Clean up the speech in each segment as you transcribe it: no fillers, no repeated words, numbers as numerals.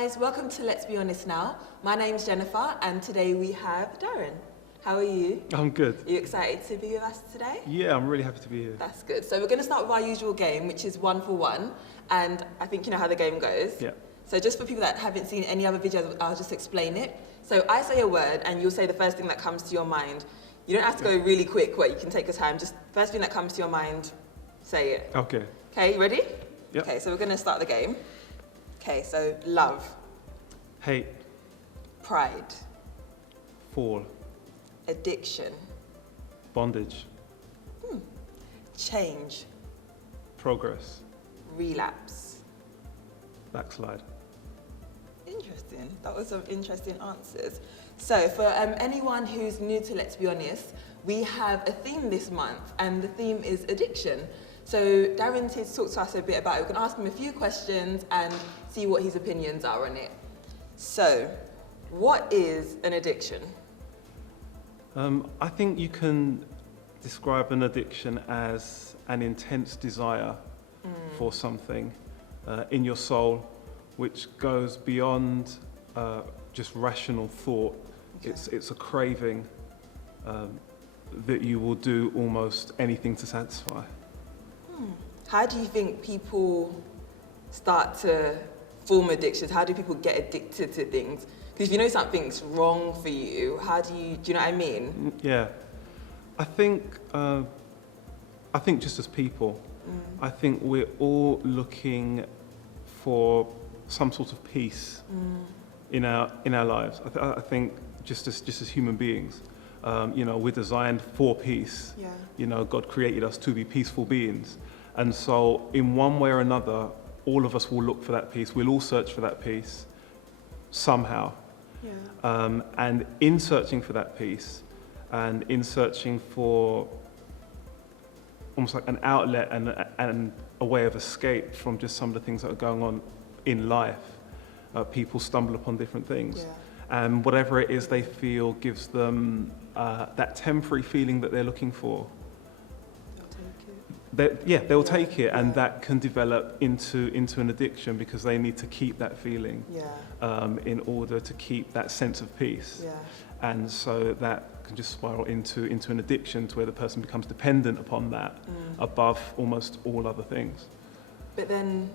guys, welcome to Let's Be Honest Now. My name's Jennifer and today we have Darren. How are you? I'm good. Are you excited to be with us today? Yeah, I'm really happy to be here. That's good. So we're going to start with our usual game, which is 1 for 1. And I think you know how the game goes. Yeah. So just for people that haven't seen any other videos, I'll just explain it. So I say a word and you'll say the first thing that comes to your mind. You don't have to go really quick, but you can take your time. Just first thing that comes to your mind, say it. Okay. Okay, you ready? Yep. Okay, so we're going to start the game. Okay, so love, Hate, pride, fall, addiction, bondage, change, progress, relapse. backslide. Interesting. That was some interesting answers. So for anyone who's new to Let's Be Honest, we have a theme this month and the theme is addiction. So Darren's here to talk to us a bit about it. We can ask him a few questions and see what his opinions are on it. So, what is an addiction? I think you can describe an addiction as an intense desire for something in your soul, which goes beyond just rational thought. Okay. It's a craving that you will do almost anything to satisfy. How do you think people start to form addictions? How do people get addicted to things? Because if you know something's wrong for you, do you know what I mean? Yeah, I think just as people, I think we're all looking for some sort of peace in our lives. I think just as human beings, we're designed for peace. Yeah. You know, God created us to be peaceful beings, and so in one way or another, all of us will look for that peace. We'll all search for that peace somehow. Yeah. And in searching for that peace, and in searching for almost like an outlet and a way of escape from just some of the things that are going on in life, people stumble upon different things. Yeah. And whatever it is they feel gives them that temporary feeling that they're looking for. They'll take it, and that can develop into an addiction because they need to keep that feeling in order to keep that sense of peace. Yeah. And so that can just spiral into an addiction to where the person becomes dependent upon that above almost all other things. But then,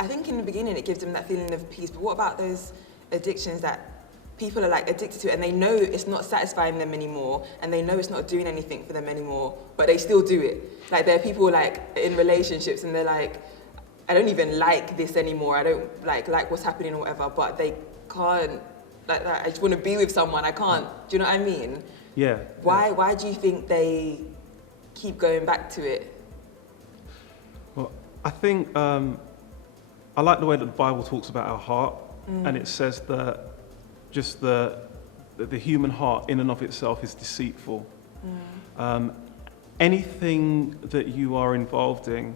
I think in the beginning it gives them that feeling of peace, but what about those addictions that people are like addicted to and they know it's not satisfying them anymore and they know it's not doing anything for them anymore, but they still do it? Like there are people like in relationships and they're like, I don't even like this anymore, I don't like what's happening or whatever, but they can't, like I just want to be with someone, I can't, do you know what I mean? Yeah. Why do you think they keep going back to it? Well, I think I like the way that the Bible talks about our heart, and it says that just the human heart in and of itself is deceitful. Anything that you are involved in,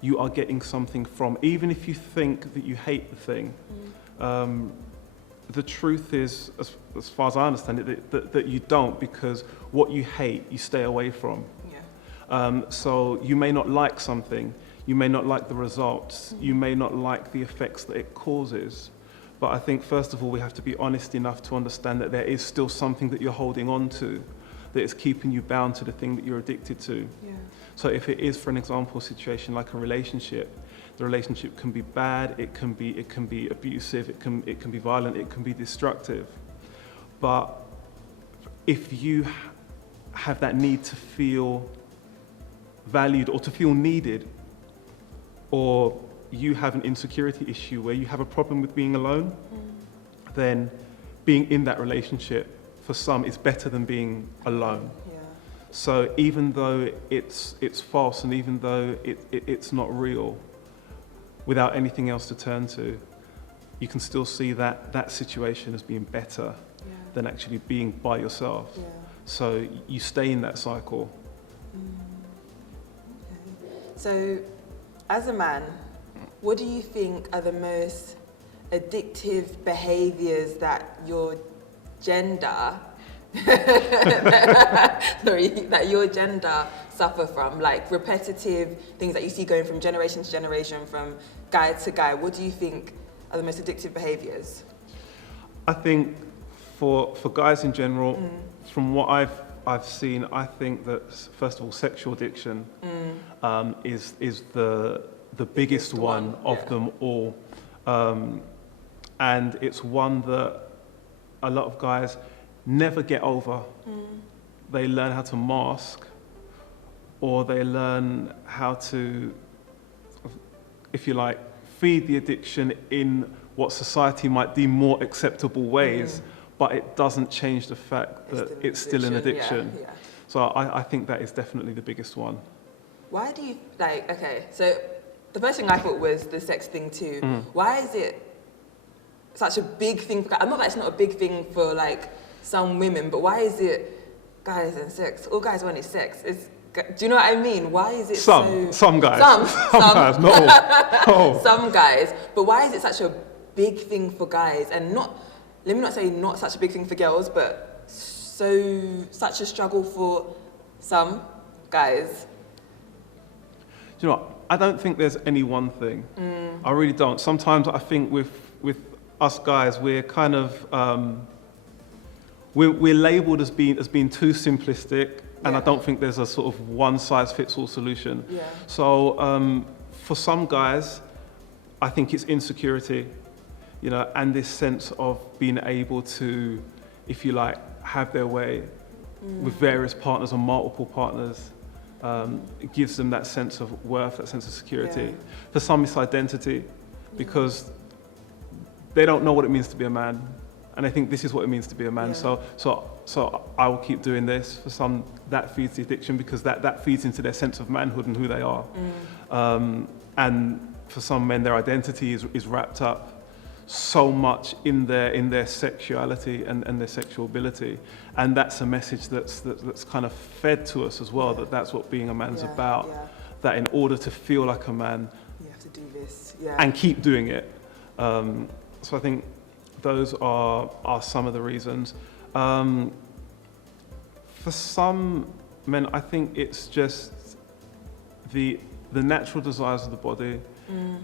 you are getting something from, even if you think that you hate the thing. The truth is, as far as I understand it, that you don't, because what you hate, you stay away from. Yeah. So you may not like something, you may not like the results, you may not like the effects that it causes. But I think, first of all, we have to be honest enough to understand that there is still something that you're holding on to, that is keeping you bound to the thing that you're addicted to. Yeah. So if it is, for an example, a situation like a relationship, the relationship can be bad, it can be abusive, it can be violent, it can be destructive. But if you have that need to feel valued or to feel needed, or you have an insecurity issue where you have a problem with being alone, then being in that relationship for some is better than being alone. Yeah. So even though it's false and even though it's not real, without anything else to turn to, you can still see that situation as being better than actually being by yourself. Yeah. So you stay in that cycle. Okay. So as a man, what do you think are the most addictive behaviors that your gender suffer from? Like repetitive things that you see going from generation to generation, from guy to guy. What do you think are the most addictive behaviours? I think for guys in general, from what I've seen, I think that first of all, sexual addiction is the biggest one of them all, and it's one that a lot of guys never get over. They learn how to mask, or they learn how to, if you like, feed the addiction in what society might deem more acceptable ways, but it doesn't change the fact that it's still an addiction. Yeah. So I think that is definitely the biggest one. Why do you, okay, so the first thing I thought was the sex thing too. Why is it such a big thing for guys? I'm not that it's not a big thing for like some women, but why is it guys and sex? All guys want is sex. Do you know what I mean? Why is it some guys. Some guys, not all. Some guys. But why is it such a big thing for guys and not, let me not say not such a big thing for girls, but such a struggle for some guys? Do you know what? I don't think there's any one thing. I really don't. Sometimes I think with us guys, we're kind of, we're labelled as being too simplistic, and I don't think there's a sort of one-size-fits-all solution. Yeah. So for some guys, I think it's insecurity, you know, and this sense of being able to, if you like, have their way with various partners or multiple partners. It gives them that sense of worth, that sense of security. Yeah. For some, it's identity, because they don't know what it means to be a man, and I think this is what it means to be a man. Yeah. So I will keep doing this. For some, that feeds the addiction, because that feeds into their sense of manhood and who they are. And for some men, their identity is wrapped up so much in their sexuality and their sexual ability, and that's a message that's kind of fed to us as well. That's what being a man's about. Yeah. That in order to feel like a man, You have to do this. and keep doing it. So I think those are some of the reasons. For some men, I think it's just the natural desires of the body,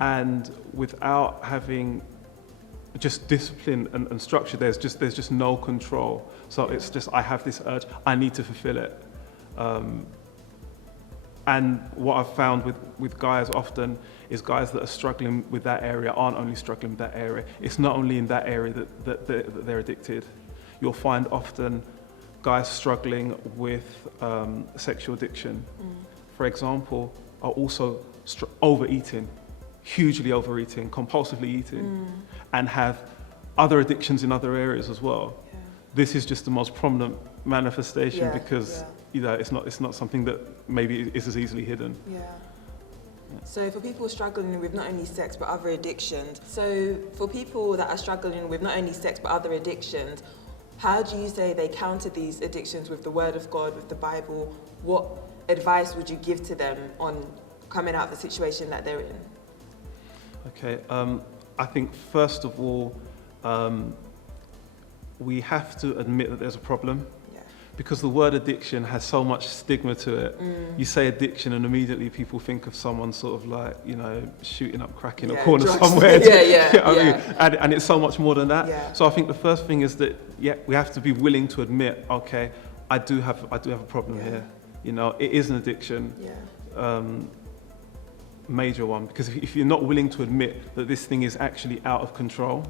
and without having just discipline and structure, there's just no control. So it's just, I have this urge, I need to fulfill it. And what I've found with guys often is guys that are struggling with that area aren't only struggling with that area. It's not only in that area that they're addicted. You'll find often guys struggling with sexual addiction, for example, are also overeating, hugely overeating, compulsively eating, and have other addictions in other areas as well. Yeah. This is just the most prominent manifestation, Yeah, because you know it's not something that maybe is as easily hidden. Yeah. So for people struggling with not only sex but other addictions, how do you say they counter these addictions with the Word of God, with the Bible? What advice would you give to them on coming out of the situation that they're in? Okay, I think first of all, we have to admit that there's a problem, because the word addiction has so much stigma to it. You say addiction and immediately people think of someone sort of like, you know, shooting up crack in a corner drugs. somewhere. I mean? And it's so much more than that. Yeah. So I think the first thing is that, we have to be willing to admit, okay, I do have a problem here. You know, it is an addiction. Major one, because if you're not willing to admit that this thing is actually out of control,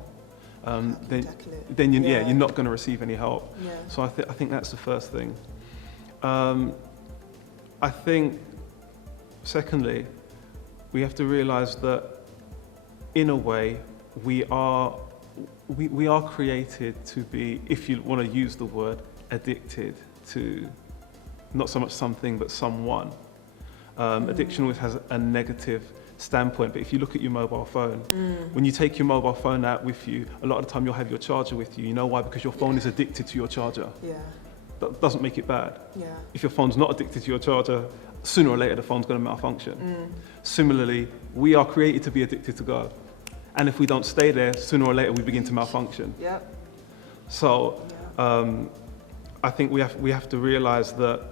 then you're not going to receive any help. So I think that's the first thing. I think, secondly, we have to realise that, in a way, we are created to be, if you want to use the word, addicted to not so much something but someone. Addiction always has a negative standpoint, but if you look at your mobile phone, when you take your mobile phone out with you, a lot of the time you'll have your charger with you. You know why? Because your phone is addicted to your charger. That doesn't make it bad. If your phone's not addicted to your charger, sooner or later the phone's going to malfunction. Similarly, we are created to be addicted to God, and if we don't stay there, sooner or later we begin to malfunction. So I think we have to realise that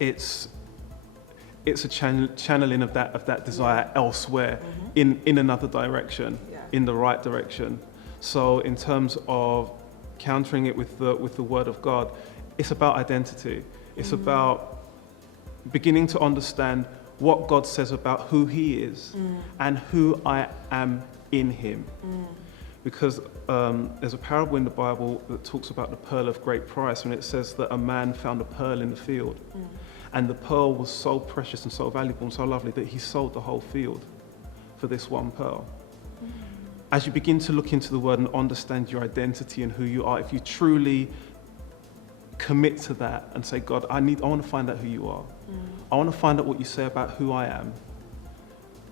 it's a channeling of that desire elsewhere, in another direction. in the right direction. So in terms of countering it with the Word of God, it's about identity. It's about beginning to understand what God says about who He is and who I am in Him. Because there's a parable in the Bible that talks about the pearl of great price, and it says that a man found a pearl in the field. And the pearl was so precious and so valuable and so lovely that he sold the whole field for this one pearl. As you begin to look into the Word and understand your identity and who you are, if you truly commit to that and say, God, I want to find out who you are. I want to find out what you say about who I am.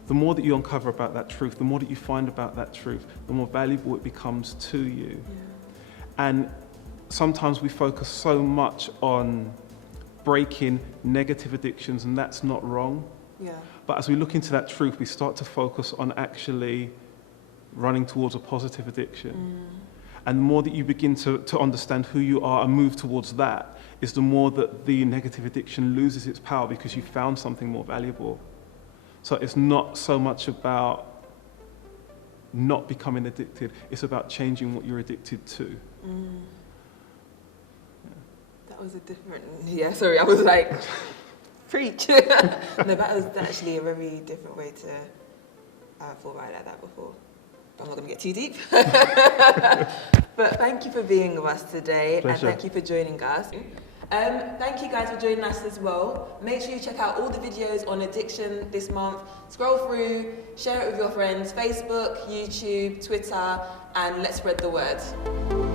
The more that you uncover about that truth, the more that you find about that truth, the more valuable it becomes to you. And sometimes we focus so much on breaking negative addictions, and that's not wrong. But as we look into that truth, we start to focus on actually running towards a positive addiction. And the more that you begin to understand who you are and move towards that, is the more that the negative addiction loses its power because you found something more valuable. So it's not so much about not becoming addicted, it's about changing what you're addicted to. That was a different, sorry, I was like, preach. No, that was actually a very different way to, I haven't thought about it like that before. I'm not going to get too deep. But thank you for being with us today. Pleasure. And thank you for joining us. Thank you guys for joining us as well. Make sure you check out all the videos on addiction this month. Scroll through, share it with your friends, Facebook, YouTube, Twitter, and let's spread the word.